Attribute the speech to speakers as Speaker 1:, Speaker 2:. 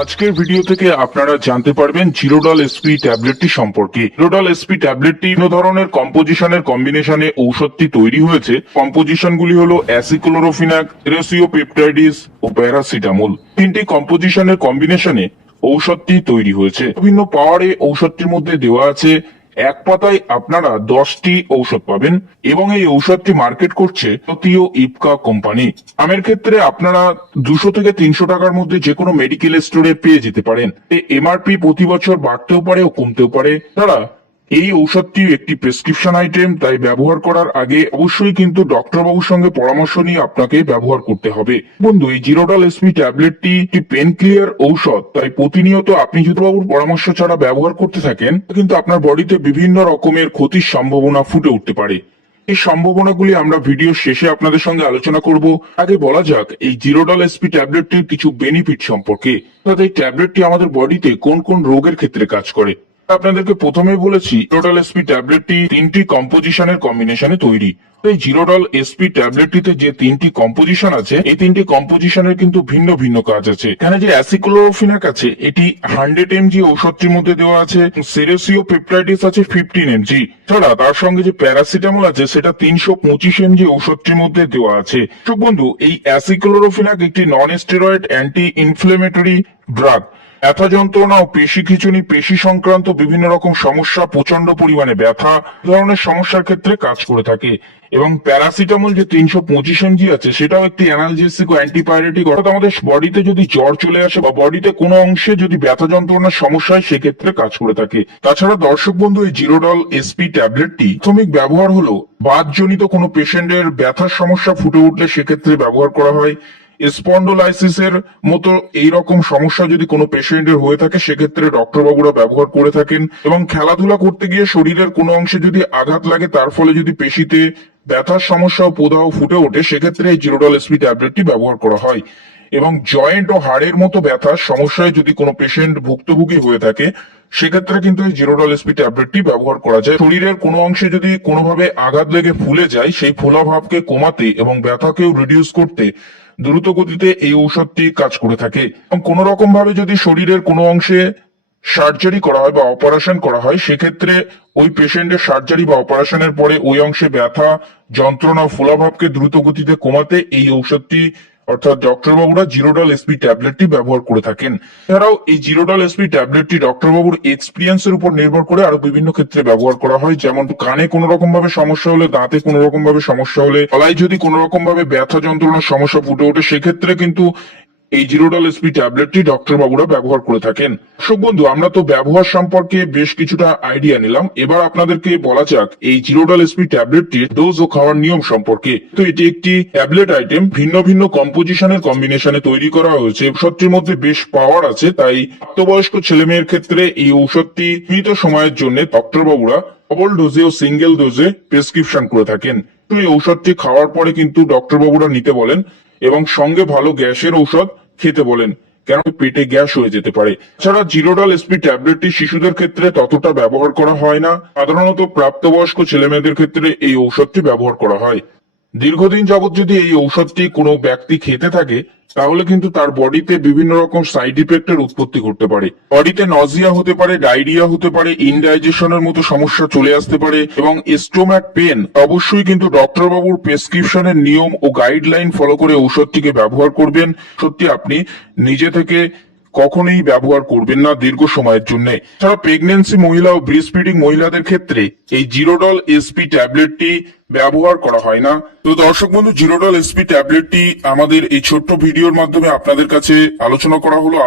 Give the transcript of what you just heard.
Speaker 1: আজকের ভিডিও থেকে আপনারা জানতে পারবেন জিরোডল এসপি ট্যাবলেটটি সম্পর্কে। জিরোডল এসপি ট্যাবলেটটি বিভিন্ন ধরনের কম্পোজিশনের কম্বিনেশনে ঔষধটি তৈরি হয়েছে। কম্পোজিশনগুলি হলো অ্যাসিক্লোরোফিনাক রেসিও পেপটাইডিস ও প্যারাসিটামল। তিনটি কম্পোজিশনের কম্বিনেশনে ঔষধটি তৈরি হয়েছে। বিভিন্ন পাওয়ারে ঔষধটির মধ্যে দেওয়া আছে এক পাতায় আপনারা দশটি ঔষধ পাবেন এবং এই ঔষধটি মার্কেট করছে ভারতীয় ইপকা কোম্পানি। আমের ক্ষেত্রে আপনারা দুশো থেকে তিনশো টাকার মধ্যে যে কোনো মেডিকেল স্টোরে পেয়ে যেতে পারেন। এমআরপি প্রতি বছর বাড়তেও পারে ও কমতেও পারে। তারা এই ঔষধটি একটি প্রেসক্রিপশন আইটেম তাই ব্যবহার করার আগে অবশ্যই কিন্তু ডক্টর বাবুর সঙ্গে পরামর্শ নিয়ে আপনাকে ব্যবহার করতে হবে। বন্ধু, এই জিরোডাল এসপি ট্যাবলেটটি একটি পেন ক্লিয়ার ঔষধ, তাই প্রতিনিয়ত আপনি যদি বাবুর পরামর্শ ছাড়া ব্যবহার করতে থাকেন, কিন্তু আপনার বডিতে বিভিন্ন রকমের ক্ষতির সম্ভাবনা ফুটে উঠতে পারে। এই সম্ভাবনাগুলি আমরা ভিডিও শেষে আপনাদের সঙ্গে আলোচনা করব। আগে বলা যাক, এই জিরোডল এসপি ট্যাবলেটটির কিছু বেনিফিট সম্পর্কে। অর্থাৎ এই ট্যাবলেটটি আমাদের বডিতে কোন কোন রোগের ক্ষেত্রে কাজ করে? আপনাদেরকে প্রথমে বলেছি জিরোডল এসপি ট্যাবলেটটি তিনটি কম্পোজিশনের কম্বিনেশনে তৈরি। এই জিরোডল এসপি ট্যাবলেটটিতে যে তিনটি কম্পোজিশন আছে, এই তিনটি কম্পোজিশনের কিন্তু ভিন্ন ভিন্ন কাজ আছে। এখানে যে অ্যাসিক্লোরোফিনাক আছে এটি হান্ড্রেড এমজি ঔষধটির মধ্যে দেওয়া আছে সেরেসিও পেপটাইটিস আছে ফিফটিন এমজি ছাড়া তার সঙ্গে যে প্যারাসিটামল আছে, সেটা তিনশো পঁচিশ এমজি ঔষধটির মধ্যে দেওয়া আছে। বন্ধু, এই অ্যাসিক্লোরোফিনাক একটি non steroid anti inflammatory drug ব্যথা যন্ত্রণা ও পেশি খিচুনি, পেশি সংক্রান্ত বিভিন্ন রকম সমস্যা প্রচণ্ড পরিমাণে ব্যথা ধরনের সমস্যার ক্ষেত্রে কাজ করে থাকে। এবং প্যারাসিটামল যে তিনশো পঁচিশ এমজি আছে, সেটাও একটি অ্যানালজেসিক ও অ্যান্টিবায়োটিক অর্থাৎ আমাদের বডিতে যদি জ্বর চলে আসে বা বডিতে কোনো অংশে যদি ব্যথা যন্ত্রণার সমস্যা হয়, সেক্ষেত্রে কাজ করে থাকে। তাছাড়া দর্শক বন্ধু, এই জিরোডল এসপি ট্যাবলেটটি প্রাথমিক ব্যবহার হলো বাতজনিত কোনো পেশেন্টের ব্যথার সমস্যা ফুটে উঠলে সেক্ষেত্রে ব্যবহার করা হয়। স্পন্ডোলাইসিসের মতো এই রকম সমস্যা যদি কোনো পেশেন্টের হয়ে থাকে, সেক্ষেত্রে ডক্টর বাবুরা ব্যবহার করে থাকেন এবং খেলাধুলা করতে গিয়ে শরীরের কোনো অংশে যদি আঘাত লাগে, তার ফলে যদি পেশিতে ব্যথার সমস্যা ও প্রদাহ ফুটে ওঠে, সেক্ষেত্রে এই জিরোডল এসপি ট্যাবলেটটি ব্যবহার করা হয়। এবং জয়েন্ট ও হাড়ের মতো ব্যথার সমস্যায় যদি কোনো পেশেন্ট ভুক্তভোগী হয়ে থাকে, সেক্ষেত্রে কিন্তু এই জিরোডল এসপি ট্যাবলেটটি ব্যবহার করা যায়। শরীরের কোনো অংশে যদি কোনোভাবে আঘাত লেগে ফুলে যায়, সেই ফোলা ভাবকে কমাতে এবং ব্যথাকেও রিডিউস করতে দ্রুত গতিতে এই ঔষধটি কাজ করে থাকে এবং কোনো রকম ভাবে যদি শরীরের কোনো অংশে সার্জারি করা হয় বা অপারেশন করা হয়, সেক্ষেত্রে ওই পেশেন্টের সার্জারি বা অপারেশনের পরে ওই অংশে ব্যথা, যন্ত্রণা, ফুলাভাবকে দ্রুত গতিতে কমাতে এই ঔষধটি অর্থাৎ ডক্টর বাবুরা জিরোডাল এসপি ট্যাবলেটটি ব্যবহার করে থাকেন। এছাড়াও এই জিরোডাল এসপি ট্যাবলেটটি ডক্টর বাবুর এক্সপিরিয়েন্সের উপর নির্ভর করে আরও বিভিন্ন ক্ষেত্রে ব্যবহার করা হয়। যেমন কানে কোনো রকম ভাবে সমস্যা হলে, দাঁতে কোনো রকম ভাবে সমস্যা হলে, গলায় যদি কোনো রকম ভাবে ব্যথা যন্ত্রণার সমস্যা ফুটে ওঠে, সেক্ষেত্রে কিন্তু এই জিরোডাল এসপি ট্যাবলেটটি ডক্টর বাবুরা ব্যবহার করে থাকেন। দর্শক বন্ধু, আমরা তো ব্যবহার সম্পর্কে বেশ কিছুটা আইডিয়া নিলাম। এবার আপনাদেরকে বলা যাক এই জিরোডাল এসপি ট্যাবলেটটির ডোজ ও খাওয়ার নিয়ম সম্পর্কে। তো এটি একটি ট্যাবলেট আইটেম ভিন্ন ভিন্ন কম্পোজিশনের কম্বিনেশনে তৈরি করা হয়েছে। ঔষধটির মধ্যে বেশ পাওয়ার আছে, তাই প্রাপ্তবয়স্ক ছেলে মেয়ের ক্ষেত্রে এই ঔষধটি সীমিত সময়ের জন্য ডক্টর বাবুরা ডবল ডোজে ও সিঙ্গেল ডোজে প্রেসক্রিপশন করে থাকেন। তো এই ঔষধটি খাওয়ার পরে কিন্তু ডক্টর বাবুরা নিতে বলেন এবং সঙ্গে ভালো গ্যাসের ঔষধ খেতে বলেন। কেন পেটে গ্যাস হয়ে যেতে পারে? ছাড়া জিরোডল এসপি ট্যাবলেটটি শিশুদের ক্ষেত্রে ততটা ব্যবহার করা হয় না। সাধারণত প্রাপ্তবয়স্ক ছেলেমেয়েদের ক্ষেত্রে এই ঔষধটি ব্যবহার করা হয়। দীর্ঘদিন যাবৎ যদি এই ঔষধটি কোনো ব্যক্তি খেতে থাকে, তাহলে কিন্তু তার বডিতে বিভিন্ন রকম সাইড ইফেক্টের উৎপত্তি করতে পারে। বডিতে নজিয়া হতে পারে ডায়রিয়া হতে পারে ইনডাইজেশনের মতো সমস্যা চলে আসতে পারে এবং স্টোম্যাক পেন অবশ্যই কিন্তু ডক্টর বাবুর প্রেসক্রিপশনের নিয়ম ও গাইডলাইন ফলো করে ঔষধটিকে ব্যবহার করবেন। সত্যি আপনি নিজে থেকে কখনোই ব্যবহার করবেন না দীর্ঘ সময়ের জন্য। ছাড়া প্রেগনেন্সি মহিলা ও ফিডিং মহিলাদের ক্ষেত্রে এই জিরোডল এসপি ট্যাবলেটটি ব্যবহার করা হয় না। তো দর্শক বন্ধু জিরোডল এসপি ট্যাবলেটটি আমাদের এই ছোট্ট ভিডিওর মাধ্যমে আপনাদের কাছে আলোচনা করা হলো।